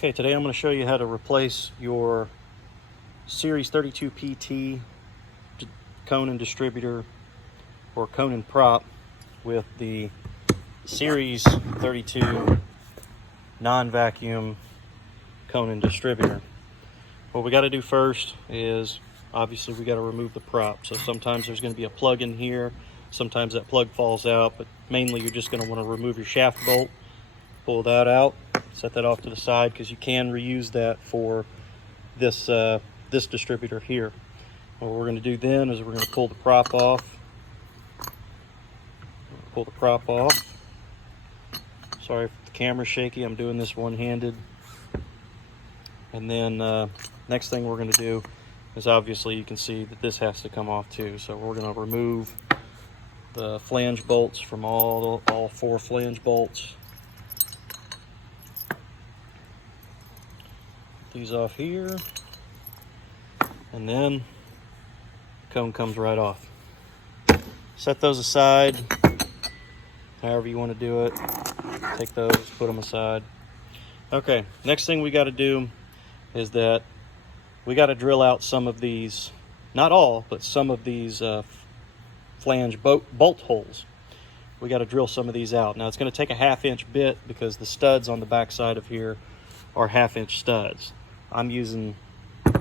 Okay, today I'm going to show you how to replace your Series 32 PT Cone and Distributor or Cone and Prop with the Series 32 non-vacuum Cone and Distributor. What we got to do first is obviously we got to remove the prop. So sometimes there's going to be a plug in here, sometimes that plug falls out, but mainly you're just going to want to remove your shaft bolt, pull that out, set that off to the side because you can reuse that for this this distributor here. What we're going to do then is we're going to pull the prop off. Pull the prop off. Sorry if the camera's shaky, I'm doing this one-handed. And then next thing we're going to do is obviously you can see that this has to come off too. So we're going to remove the flange bolts from all four flange bolts. These off here, and then the cone comes right off. Set those aside however you want to do it. Take those, put them aside. Okay, next thing we got to do is that we got to drill out some of these, not all, but some of these flange bolt holes. We got to drill some of these out. Now it's going to take a 1/2 inch bit because the studs on the back side of here are 1/2 inch studs. I'm using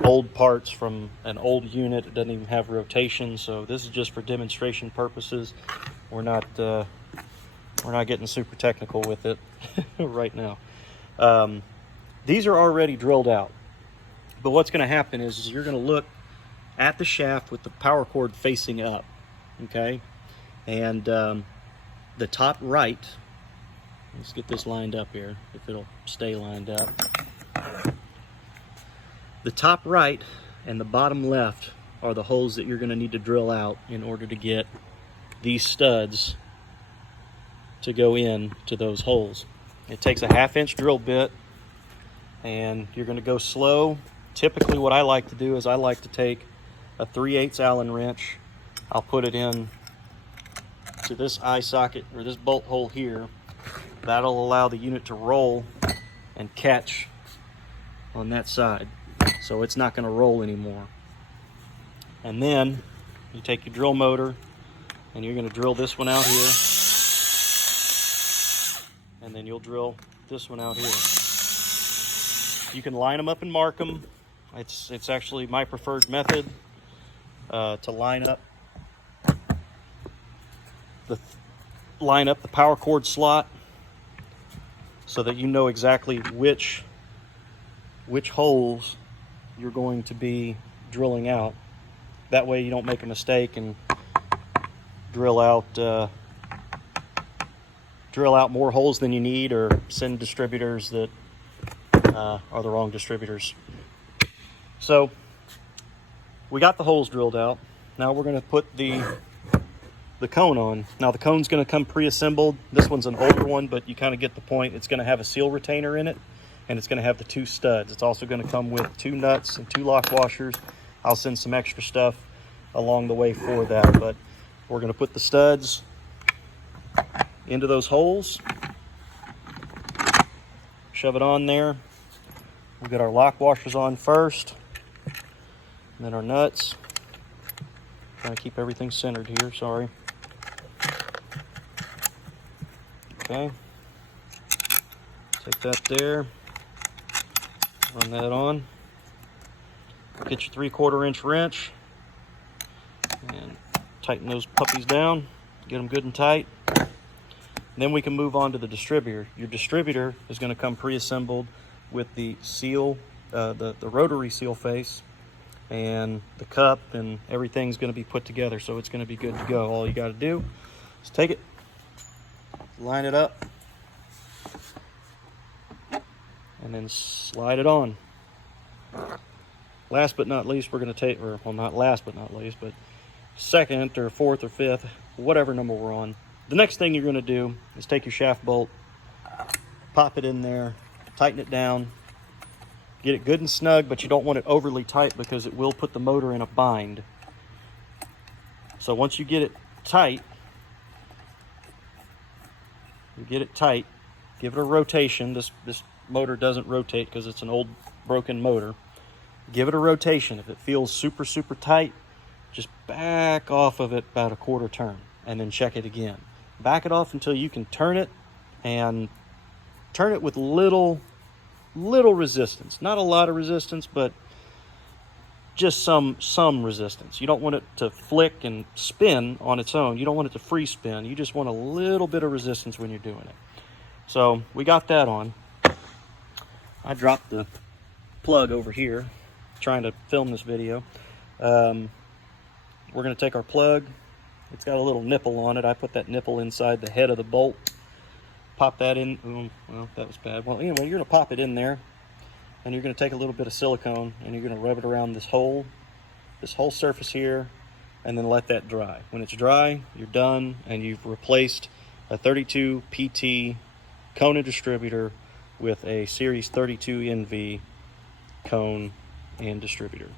old parts from an old unit. It doesn't even have rotation, so this is just for demonstration purposes. We're not getting super technical with it right now. These are already drilled out, but what's going to happen is you're going to look at the shaft with the power cord facing up, okay? And the top right, let's get this lined up here, if it'll stay lined up. The top right and the bottom left are the holes that you're going to need to drill out in order to get these studs to go in to those holes. It takes a 1/2 inch drill bit, and you're going to go slow. Typically what I like to do is I like to take a 3/8 Allen wrench. I'll put it in to this eye socket or this bolt hole here. That'll allow the unit to roll and catch on that side, so it's not going to roll anymore. And then you take your drill motor and you're going to drill this one out here, and then you'll drill this one out here. You can line them up and mark them. It's actually my preferred method to line up the power cord slot so that you know exactly which holes you're going to be drilling out. That way you don't make a mistake and drill out more holes than you need, or send distributors that are the wrong distributors. So we got the holes drilled out. Now we're going to put the cone on. Now the cone's going to come pre-assembled. This one's an older one, but you kind of get the point. It's going to have a seal retainer in it, and it's going to have the 2 studs. It's also going to come with 2 nuts and 2 lock washers. I'll send some extra stuff along the way for that, but we're going to put the studs into those holes, shove it on there. We'll get our lock washers on first, and then our nuts. Trying to keep everything centered here, sorry. Okay, take that there, run that on. Get your 3/4 inch wrench and tighten those puppies down, get them good and tight. And then we can move on to the distributor. Your distributor is going to come pre-assembled with the seal, the rotary seal face, and the cup, and everything's going to be put together, so it's going to be good to go. All you got to do is take it, line it up, and then slide it on. Last but not least, we're going to take, or well, not last but not least, but second or fourth or fifth, whatever number we're on. The next thing you're going to do is take your shaft bolt, pop it in there, tighten it down, get it good and snug, but you don't want it overly tight because it will put the motor in a bind. So once you get it tight, give it a rotation. This motor doesn't rotate because it's an old broken motor, give it a rotation. If it feels super, super tight, just back off of it about a quarter turn and then check it again. Back it off until you can turn it, and turn it with little resistance. Not a lot of resistance, but just some resistance. You don't want it to flick and spin on its own. You don't want it to free spin. You just want a little bit of resistance when you're doing it. So we got that on. I dropped the plug over here trying to film this video. We're going to take our plug. It's got a little nipple on it. I put that nipple inside the head of the bolt. Pop that in. Well, that was bad. Well, anyway, you're going to pop it in there, and you're going to take a little bit of silicone, and you're going to rub it around this whole surface here, and then let that dry. When it's dry, you're done, and you've replaced a 32 PT Cone and Distributor with a Series 32 NV Cone and Distributor.